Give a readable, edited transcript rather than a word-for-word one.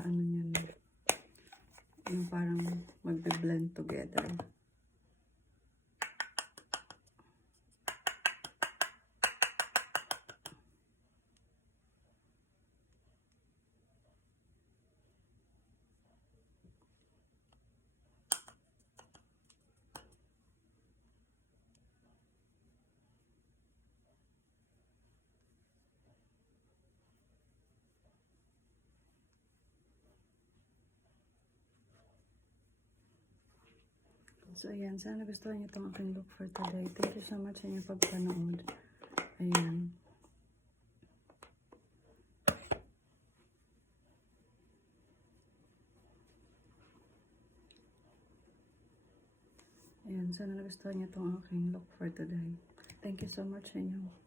ano niyan. Yung parang magbe-blend together. So, ayan. Sana gustuhan niyo itong aking look for today. Thank you so much sa inyong pagpanood. Ayan. Ayan. Sana nagustuhan niyo itong aking look for today. Thank you so much sa inyo.